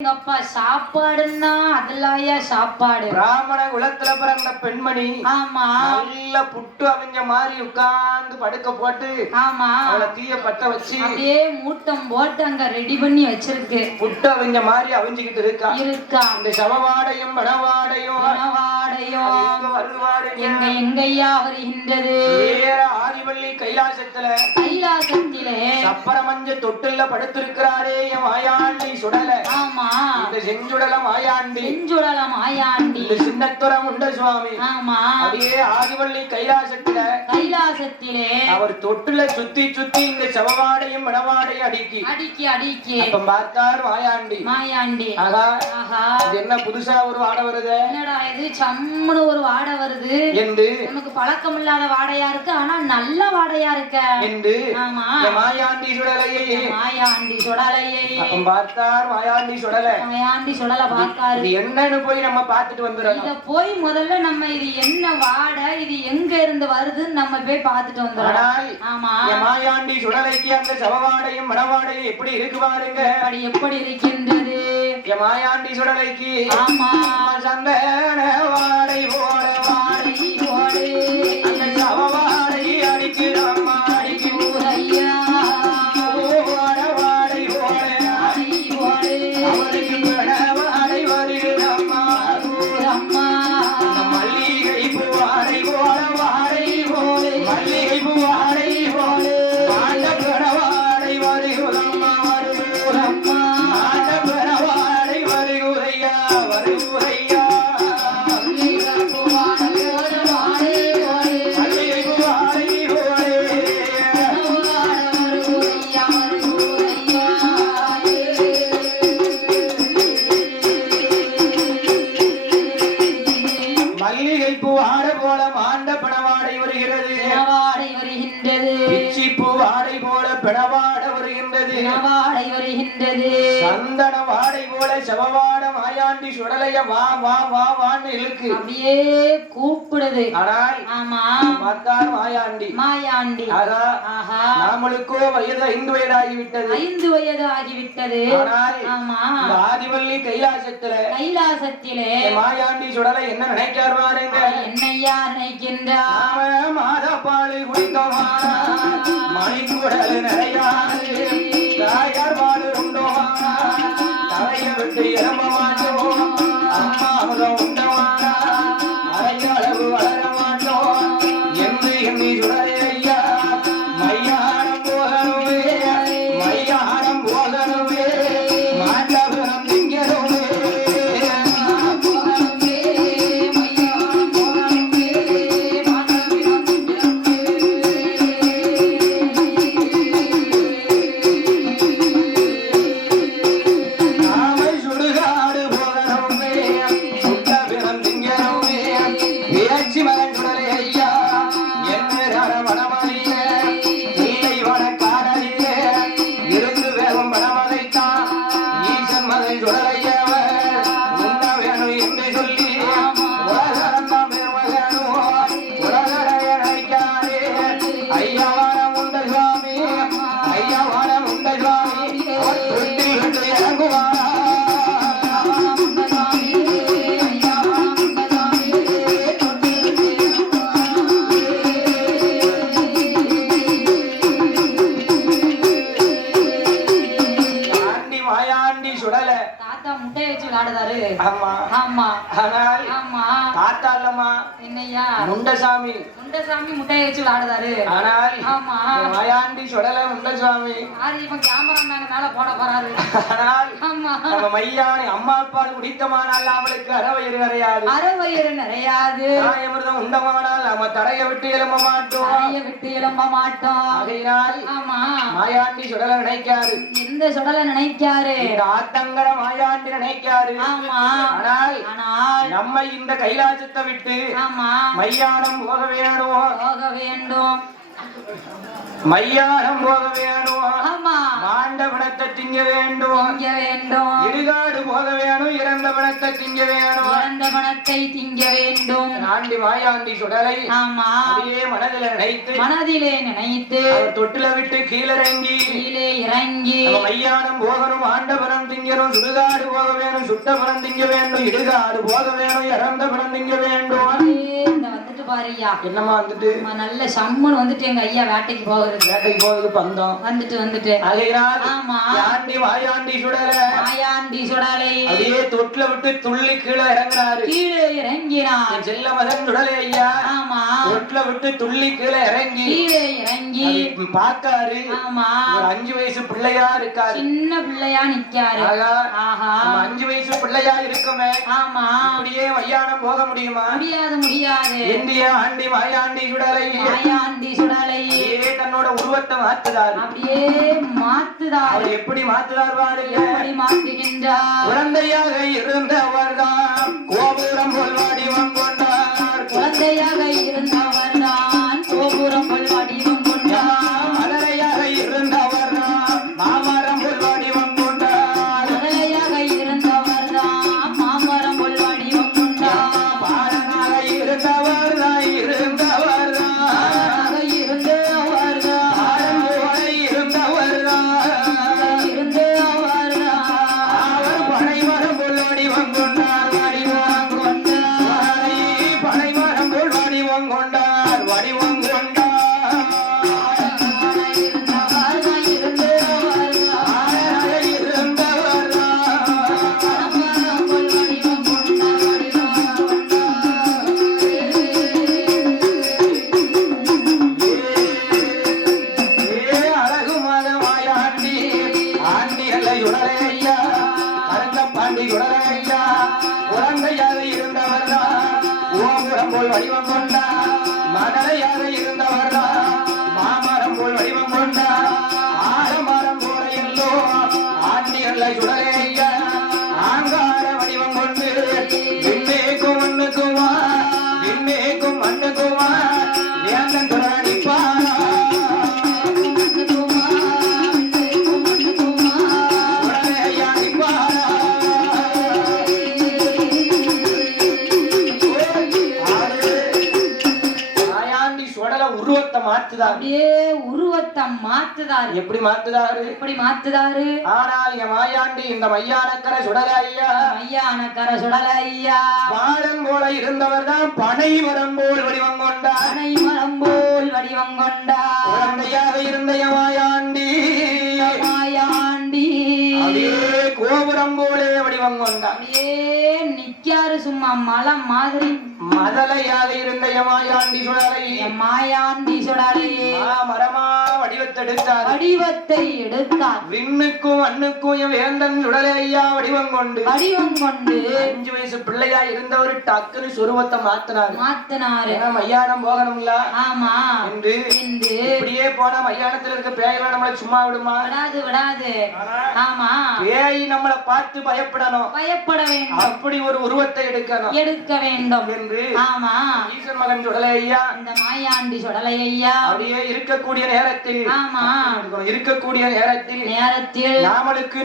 அப்பா சாப்பாடுன்னா அதுலாயா சாப்பாடு. பிராமண குலத்துல பிறந்த பெண்மணி. ஆமா. நல்ல புட்டு அவிஞ்ச மாதிரி உட்கார்ந்து படுக்க போட்டு. ஆமா. அவளை தீய பத்த வச்சு அப்படியே மூட்டம் போட்டு அங்க ரெடி பண்ணி வச்சிருக்கு. புட்டு அவிஞ்ச மாதிரி அவிஞ்சுக்கிட்டு இருக்கா. இந்த சவவாடையும் வனவாடையும் எங்க எங்கய்யா வருகின்றது. ஆதிவள்ளி கைலாசத்திலே சப்பரமஞ்ச தொட்டில்ல படுத்திருக்கிறாரே என் மாயாண்டி சுடல. ஆமா. இந்த செஞ்சுடல மாயாண்டி இந்த சின்னத்துரம் உண்ட சுவாமி. ஆமா. அப்படியே ஆதிவள்ளி கைலாசத்திலே அவர் தொட்டில சுத்தி சுத்தி இந்த சவவாடையும் வனவாடையும் அடிக்கி அப்ப பார்த்தார் மாயாண்டி. ஆகா, இது என்ன புதுசா ஒரு வாடை வருது? என்னடா இது சம்முன்னு ஒரு வாடை வருது என்று நமக்கு பழக்கம் இல்லாத வாடையா இருக்கு. ஆனா நல்ல வாடையா இருக்க என்று. ஆமா. மாயாண்டி சுடலையை அப்ப பார்த்தார் மாயாண்டி சுடல பார்த்தாரு. இது என்னன்னு போய் நம்ம பார்த்துட்டு வந்துடுறோம். இத போய் முதல்ல நம்ம இது என்ன வாடை, இது எங்க இருந்து வருதுன்னு நம்ம போய் பார்த்துட்டு வந்துடுறோம். ஆமா. மாயாண்டி சுடலைக்கு அந்த சவவாடையும் மணவாடையும் எப்படி இருக்கு பாருங்க. எப்படி இருக்கின்றது மாயாண்டி சுடலைக்கு. ஆமா. சந்தன வாடை போட அந்த சவவாடை அடிக்கிறம்மா சந்தன வாடை போல சவவாட மாயாண்டி சுடலைய வா வா வா வான்னு இழுக்கு. அப்படியே கூப்பிடுது. ஆனால் ஆமா. பார்த்தார் மாயாண்டி. ஆஹா. நாமளுக்கோ வயது 5 வயது ஆகிவிட்டது. 5 வயது ஆகிவிட்டது. ஆனால் ஆமா. ஆதிவள்ளி கைலாசத்திலே மாயாண்டி சுடலை என்ன நினைக்கார் பாருங்க. என்னையா நினைக்கின்றார்? மாதப்பாடு குடிக்கமா மணிக்குடல் நிறையாது தாயார் பாடு உண்டோமா தலைய விட்டு இறம்ப மாட்டோம் அம்மா முதல் உண்டமானா அரையளவு வளர மாட்டோம் என்று எண்ணி சுடலை ஐயா மையானம் போகணுமே மாட்டபுரம் திங்கணுமே. முண்டசாமி முட்டைய வச்சு விளையாடுதாரு. ஆனால் மாயாண்டி சுடல முண்டசாமி கேமராமேன் மேல போட போறாரு. ஆனால் நம்ம மையானி அம்மா அப்பால் குடித்தமானால் அவளுக்கு அறவயிறு நிறையாது. தாயமிர்தம் உண்டமானால் நம்ம தரைய விட்டு எழும்ப மாட்டோம். ஆகையினால் மாயாண்டி சுடல நினைக்காரு. இந்த சுடல நினைக்காரு. ஆத்தங்கர மாயாண்டி நினைக்காரு. ஆனால் நம்ம இந்த கைலாசத்தை விட்டு மையானம் போக வேண்டும். மையானம் போக வேணும். மாண்டபனத்தை திங்க வேண்டும். இடுகாடு போக வேணும். இறந்த இறந்த பணத்தை திங்க வேணும், இறந்த பணத்தை திங்க வேண்டும். ஆண்டி மாயாண்டி சுடலை ஆமா அப்படியே மனதிலே நினைத்து அவர் தொட்டில விட்டு கீழே இறங்கி மையானம் போகணும், ஆண்ட பணம் திங்கணும், சுடுகாடு போக வேணும், சுட்ட பணம் திங்க வேண்டும், இடுகாடு போக வேணும், இறந்த பணம் திங்க வேண்டும். வந்துட்டு பாருயா என்னமா வந்துட்டு நல்ல சம்முன்னு வந்துட்டு எங்க ஐயா வேட்டைக்கு போகுது பந்தம் வந்துட்டு ஆமா ஆண்டி மாயாண்டி சுடலை அப்படியே தொட்டில விட்டு துள்ளி கீழே இறங்கினார் செல்ல மகன் சுடலை ஐயா. ஆமா தொட்டில விட்டு துள்ளி கீழே இறங்கி பாக்காரு. ஆமா ஒரு 5 வயசு பிள்ளையா இருக்காரு, சின்ன பிள்ளையா நிக்காரு. ஆஹா 5 வயசு பிள்ளையா இருக்குமே. ஆமா அப்படியே மையானம் போக முடியுமா? முடியாது. இந்திய ஆண்டி மாயாண்டி சுடலை தன்னோட உருவத்தை மாத்துதார். அப்படியே மாத்துதார். அவர் எப்படி மாத்துதார் பாருங்க. எப்படி மாத்துகின்றார்? குழந்தையாக இருந்தவர்தான் கோபுரம் போல் வடிவம் கொண்டார். குழந்தையாக இருந்தவர்தான் கோபுரம் போல் வடிவம் கொண்டார். மலரையாக இருந்தவர்தான் மாமரம் போல் வடிவம் கொண்டார். மலரையாக இருந்தவர்தான் மாமரம் போல் வடிவம் கொண்டார். பாடனாக இருந்தவர்தான் வடிவம் கொண்டார். மகளையாக இருந்தவர்தான் மாமரம் போல் வடிவம் கொண்டார். ஆலமரம் போல எல்லோ ஆண்டிகளை சுடலைய ஆங்கார வடிவம் கொண்டு விண்ணேக்கும் மண்ணுக்குமா விண்ணேக்கும் மண்ணுக்குமா வேந்தன் தொடரடிப்பாரா உருவத்தை மாத்துதாரு. எப்படி மாத்துதாரு? ஆனால் என் மாயாண்டி இந்த மையானக்கரை சுடலை ஐயா பாலன் போல இருந்தவர் தான் பனை மரம் போல் வடிவம் கொண்டார். குழந்தையாக இருந்த என் மாயாண்டி கோபுரம் போலே வடிவம் கொண்டார். நிக்காரு சும்மா மலம் மாதிரி. மதலையாக இருந்த மாயாண்டி சுடலை மரமா வடிவத்தை எடுத்தார். விண்ணுக்கும் மண்ணுக்கும் என் வேந்தன் சுடலை ஐயா வடிவம் கொண்டு 5 வயசு பிள்ளையா இருந்தவர் டக்குன்னு சுருவத்தை மாத்தினாரு. மையானம் போகணும்ல. ஆமா என்று இப்படியே போனா மையானத்துல இருக்க பேயெல்லாம் நம்மள சும்மா விடுமா? விடாது. ஆமா பேய் நம்மளை பார்த்து பயப்பட வேண்டும். அப்படி ஒரு உருவத்தை எடுக்க வேண்டும் என்று ஆமா ஈசன் மகன் சுடலை ஐயா இந்த மாயாண்டி சுடலை ஐயா அப்படியே இருக்கக்கூடிய நேரத்தில் நாமளுக்கு